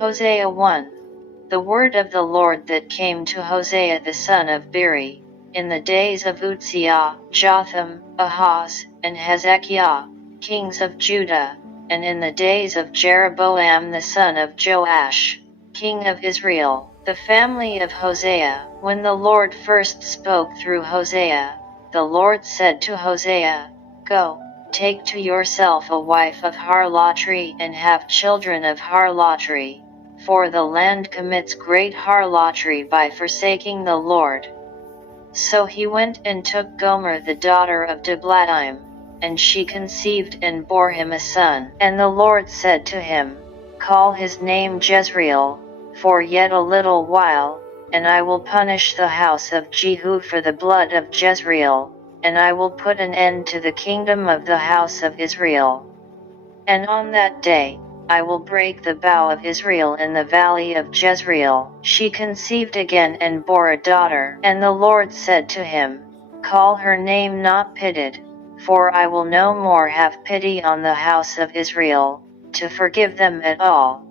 Hosea 1. The word of the Lord that came to Hosea the son of Beeri, in the days of Uzziah, Jotham, Ahaz, and Hezekiah, kings of Judah, and in the days of Jeroboam the son of Joash, king of Israel, the family of Hosea. When the Lord first spoke through Hosea, the Lord said to Hosea, Go, take to yourself a wife of harlotry and have children of harlotry, for the land commits great harlotry by forsaking the Lord. So he went and took Gomer the daughter of Diblaim, and she conceived and bore him a son. And the Lord said to him, Call his name Jezreel, for yet a little while, and I will punish the house of Jehu for the blood of Jezreel, and I will put an end to the kingdom of the house of Israel. And on that day, I will break the bow of Israel in the valley of Jezreel. She conceived again and bore a daughter. And the Lord said to him, Call her name Not Pitied, for I will no more have pity on the house of Israel, to forgive them at all.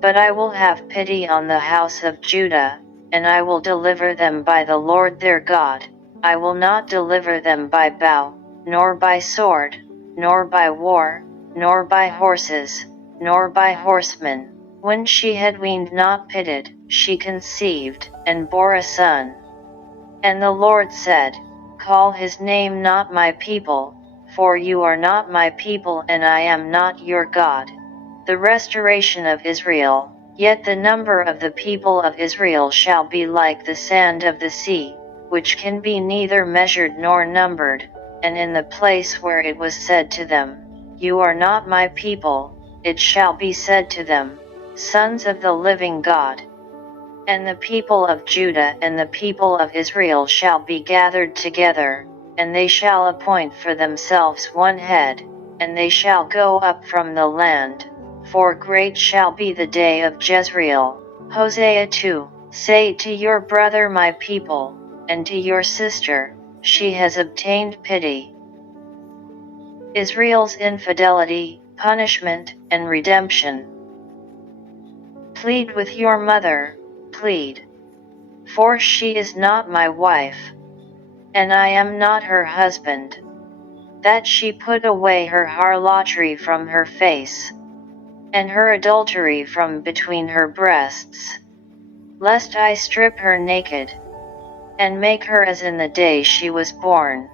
But I will have pity on the house of Judah, and I will deliver them by the Lord their God. I will not deliver them by bow, nor by sword, nor by war, nor by horses, nor by horsemen. When she had weaned Not Pitied, she conceived, and bore a son. And the Lord said, Call his name Not My People, for you are not my people and I am not your God. The restoration of Israel. Yet the number of the people of Israel shall be like the sand of the sea, which can be neither measured nor numbered. And in the place where it was said to them, You are not my people, it shall be said to them, Sons of the living God. And the people of Judah and the people of Israel shall be gathered together, and they shall appoint for themselves one head, and they shall go up from the land, for great shall be the day of Jezreel. Hosea 2. Say to your brother my people, and to your sister, she has obtained pity. Israel's infidelity, punishment, and redemption. Plead with your mother, plead. For she is not my wife, and I am not her husband, that she put away her harlotry from her face, and her adultery from between her breasts, lest I strip her naked, and make her as in the day she was born,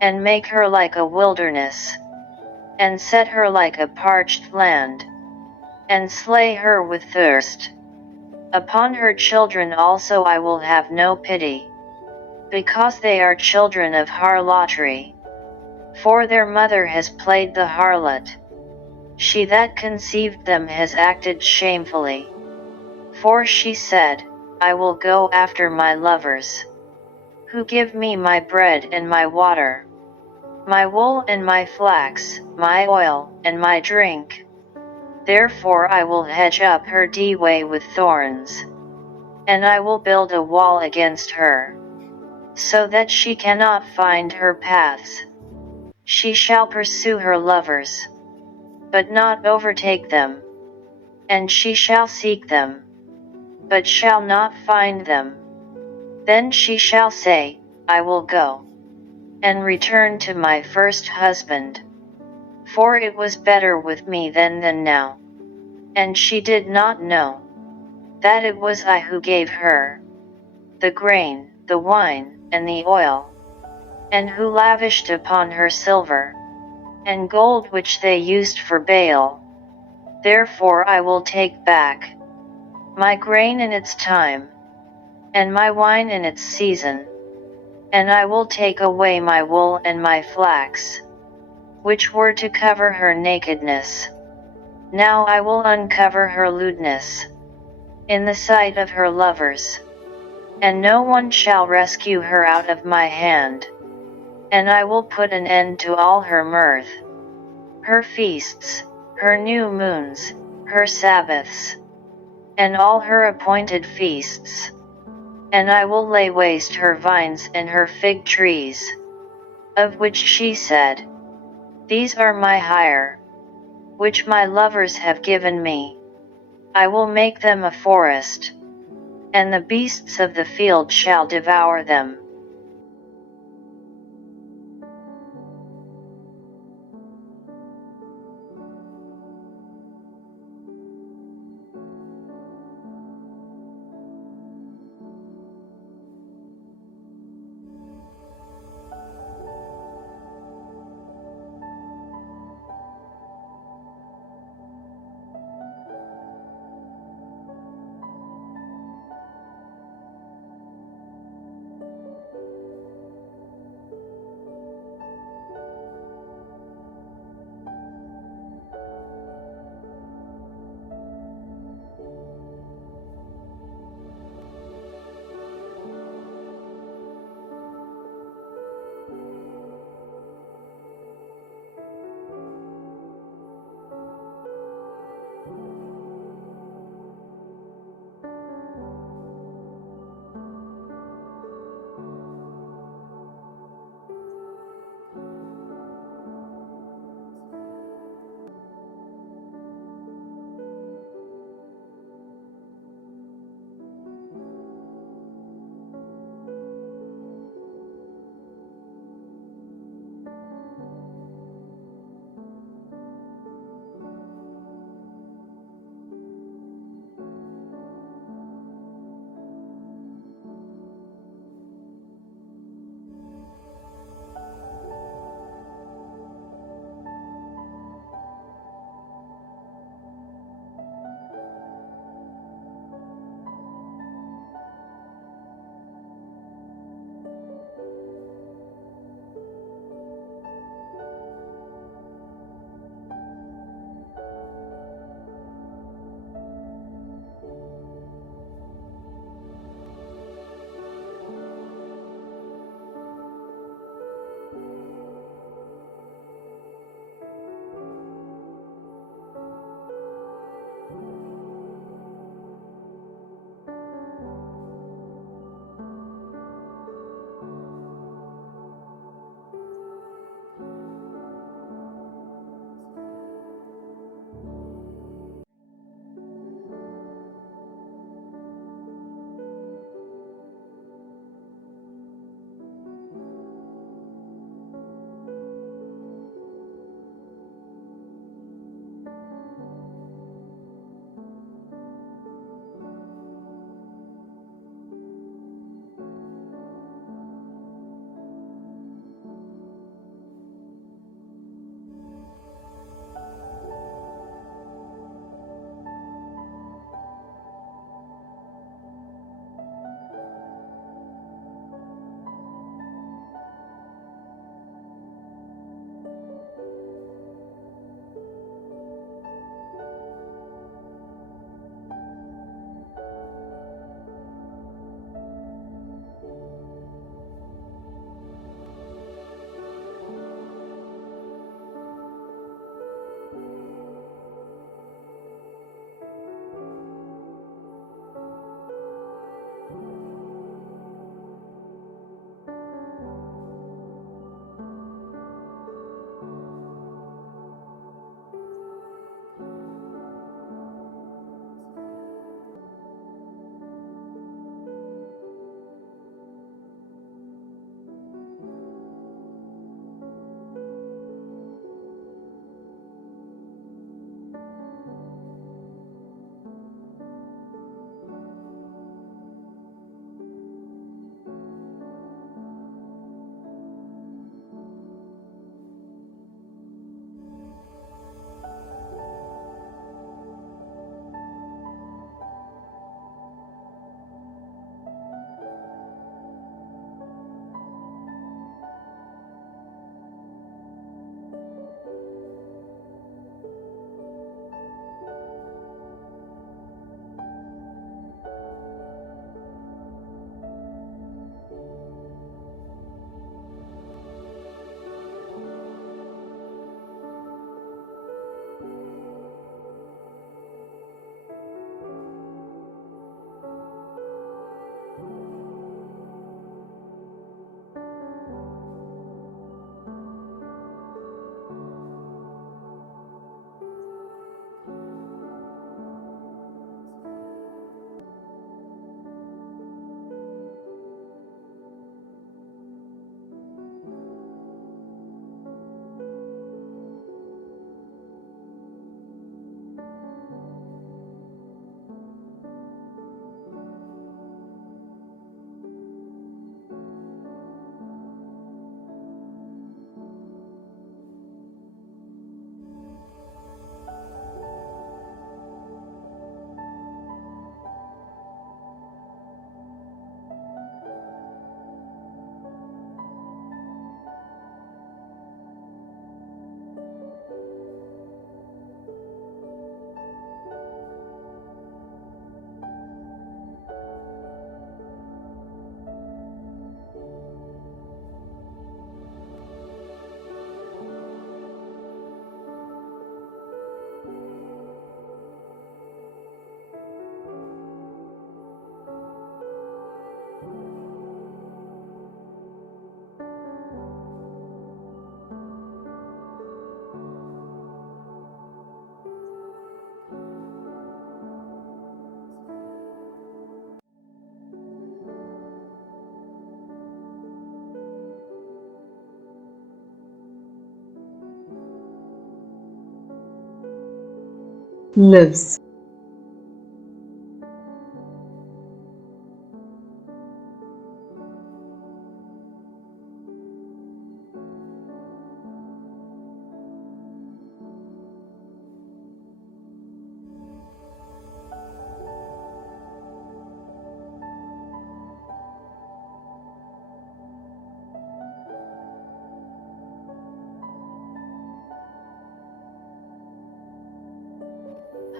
and make her like a wilderness, and set her like a parched land, and slay her with thirst. Upon her children also I will have no pity, because they are children of harlotry. For their mother has played the harlot. She that conceived them has acted shamefully. For she said, I will go after my lovers, who give me my bread and my water, my wool and my flax, my oil and my drink. Therefore I will hedge up her way with thorns, and I will build a wall against her, so that she cannot find her paths. She shall pursue her lovers, but not overtake them, and she shall seek them, but shall not find them. Then she shall say, I will go, and return to my first husband, for it was better with me then than now. And she did not know that it was I who gave her the grain, the wine, and the oil, and who lavished upon her silver and gold which they used for Baal. Therefore I will take back my grain in its time, and my wine in its season, and I will take away my wool and my flax, which were to cover her nakedness. Now I will uncover her lewdness in the sight of her lovers, and no one shall rescue her out of my hand. And I will put an end to all her mirth, her feasts, her new moons, her Sabbaths, and all her appointed feasts. And I will lay waste her vines and her fig trees, of which she said, These are my hire, which my lovers have given me. I will make them a forest, and the beasts of the field shall devour them. lives.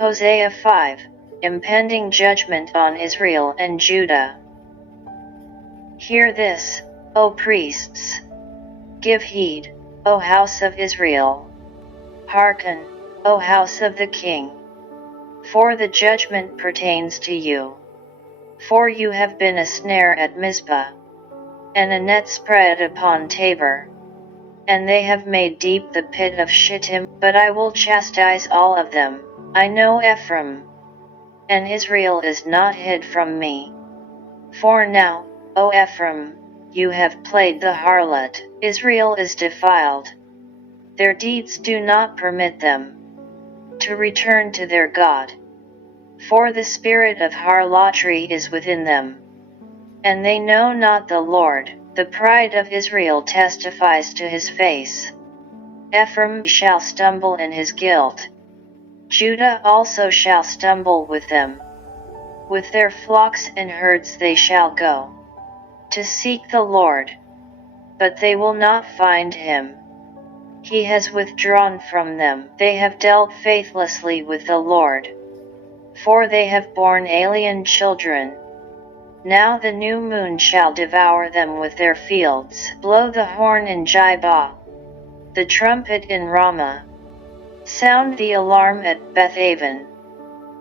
Hosea 5, Impending Judgment on Israel and Judah. Hear this, O priests. Give heed, O house of Israel. Hearken, O house of the king. For the judgment pertains to you. For you have been a snare at Mizpah, and a net spread upon Tabor. And they have made deep the pit of Shittim, but I will chastise all of them. I know Ephraim, and Israel is not hid from me. For now, O Ephraim, you have played the harlot, Israel is defiled. Their deeds do not permit them to return to their God. For the spirit of harlotry is within them, and they know not the Lord. The pride of Israel testifies to his face. Ephraim shall stumble in his guilt. Judah also shall stumble with them. With their flocks and herds they shall go to seek the Lord, but they will not find him. He has withdrawn from them. They have dealt faithlessly with the Lord, for they have borne alien children. Now the new moon shall devour them with their fields. Blow the horn in Jibah, the trumpet in Ramah. Sound the alarm at Bethaven.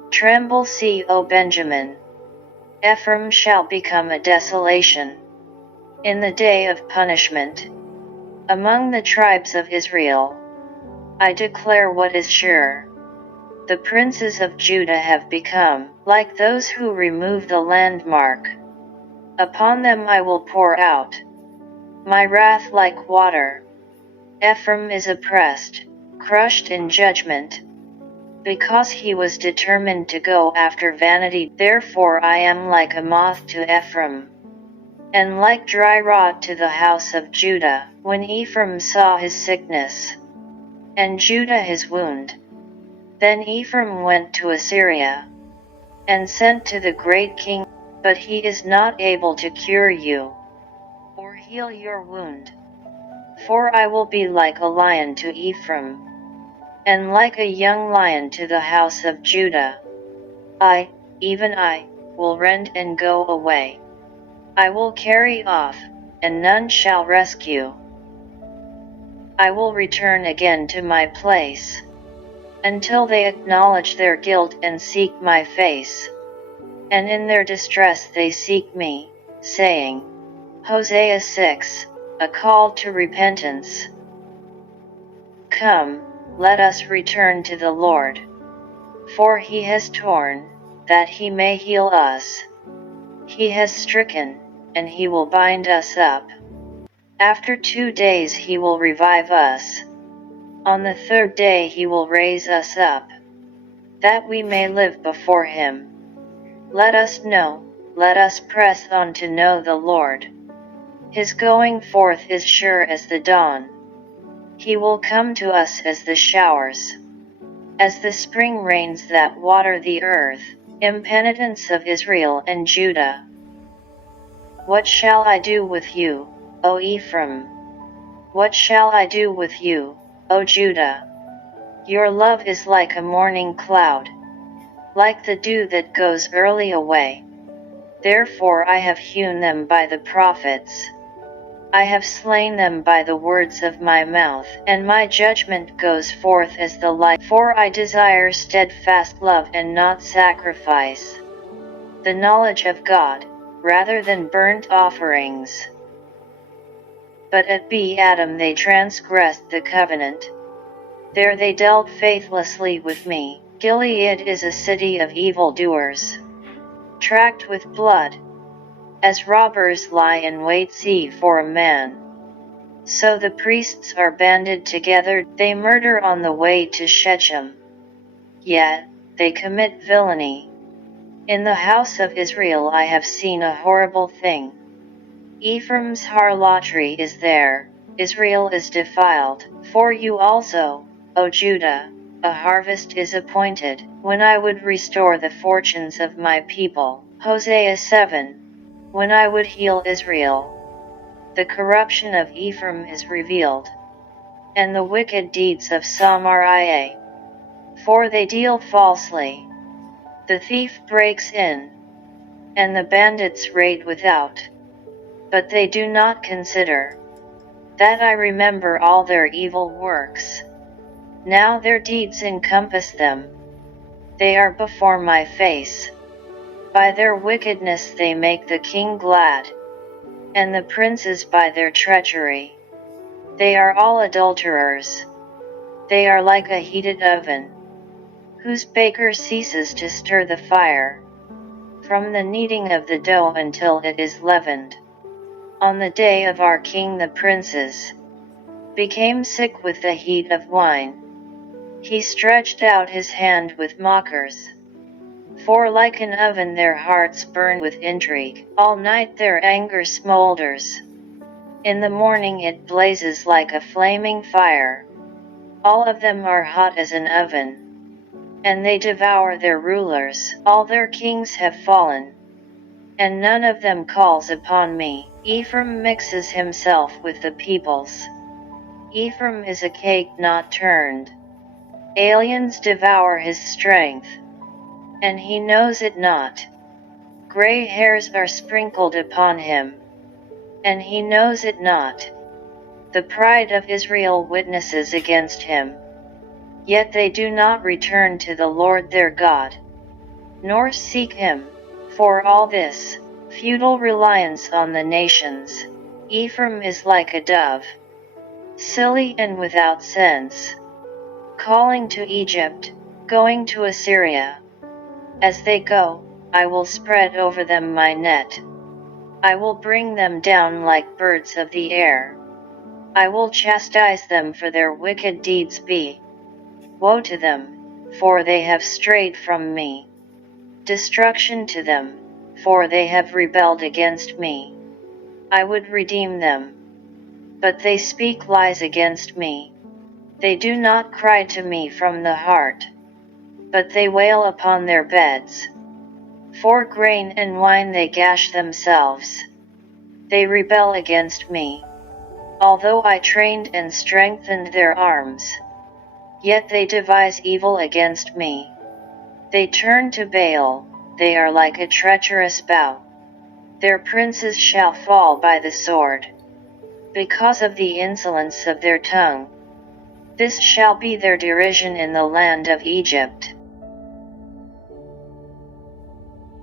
Tremble, see, O Benjamin. Ephraim shall become a desolation in the day of punishment. Among the tribes of Israel, I declare what is sure. The princes of Judah have become like those who remove the landmark. Upon them I will pour out my wrath like water. Ephraim is oppressed, crushed in judgment, because he was determined to go after vanity. Therefore I am like a moth to Ephraim, and like dry rot to the house of Judah. When Ephraim saw his sickness, and Judah his wound, then Ephraim went to Assyria, and sent to the great king, but he is not able to cure you, or heal your wound. For I will be like a lion to Ephraim, and like a young lion to the house of Judah. I, even I, will rend and go away. I will carry off, and none shall rescue. I will return again to my place, until they acknowledge their guilt and seek my face. And in their distress they seek me, saying, Hosea 6, a call to repentance. Come, let us return to the Lord. For he has torn, that he may heal us. He has stricken, and he will bind us up. After 2 days he will revive us. On the 3rd day he will raise us up, that we may live before him. Let us know, let us press on to know the Lord. His going forth is sure as the dawn. He will come to us as the showers, as the spring rains that water the earth. Impenitence of Israel and Judah. What shall I do with you, O Ephraim? What shall I do with you, O Judah? Your love is like a morning cloud, like the dew that goes early away. Therefore I have hewn them by the prophets. I have slain them by the words of my mouth, and my judgment goes forth as the light. For I desire steadfast love and not sacrifice, the knowledge of God, rather than burnt offerings. But at Adam they transgressed the covenant. There they dealt faithlessly with me. Gilead is a city of evildoers, tracked with blood. As robbers lie in wait for a man, so the priests are banded together. They murder on the way to Shechem. Yet, they commit villainy. In the house of Israel I have seen a horrible thing. Ephraim's harlotry is there, Israel is defiled. For you also, O Judah, a harvest is appointed, when I would restore the fortunes of my people. Hosea 7. When I would heal Israel. The corruption of Ephraim is revealed, and the wicked deeds of Samaria. For they deal falsely. The thief breaks in, and the bandits raid without. But they do not consider that I remember all their evil works. Now their deeds encompass them. They are before my face. By their wickedness they make the king glad, and the princes by their treachery. They are all adulterers. They are like a heated oven, whose baker ceases to stir the fire, from the kneading of the dough until it is leavened. On the day of our king the princes became sick with the heat of wine. He stretched out his hand with mockers. For like an oven their hearts burn with intrigue. All night their anger smolders. In the morning it blazes like a flaming fire. All of them are hot as an oven, and they devour their rulers. All their kings have fallen, and none of them calls upon me. Ephraim mixes himself with the peoples. Ephraim is a cake not turned. Aliens devour his strength, and he knows it not. Gray hairs are sprinkled upon him, and he knows it not. The pride of Israel witnesses against him. Yet they do not return to the Lord their God, nor seek him. For all this, futile reliance on the nations. Ephraim is like a dove, silly and without sense, calling to Egypt, going to Assyria. As they go, I will spread over them my net. I will bring them down like birds of the air. I will chastise them for their wicked deeds. Woe to them, for they have strayed from me. Destruction to them, for they have rebelled against me. I would redeem them, but they speak lies against me. They do not cry to me from the heart, but they wail upon their beds. For grain and wine they gash themselves. They rebel against me. Although I trained and strengthened their arms, yet they devise evil against me. They turn to Baal, they are like a treacherous bow. Their princes shall fall by the sword, because of the insolence of their tongue. This shall be their derision in the land of Egypt.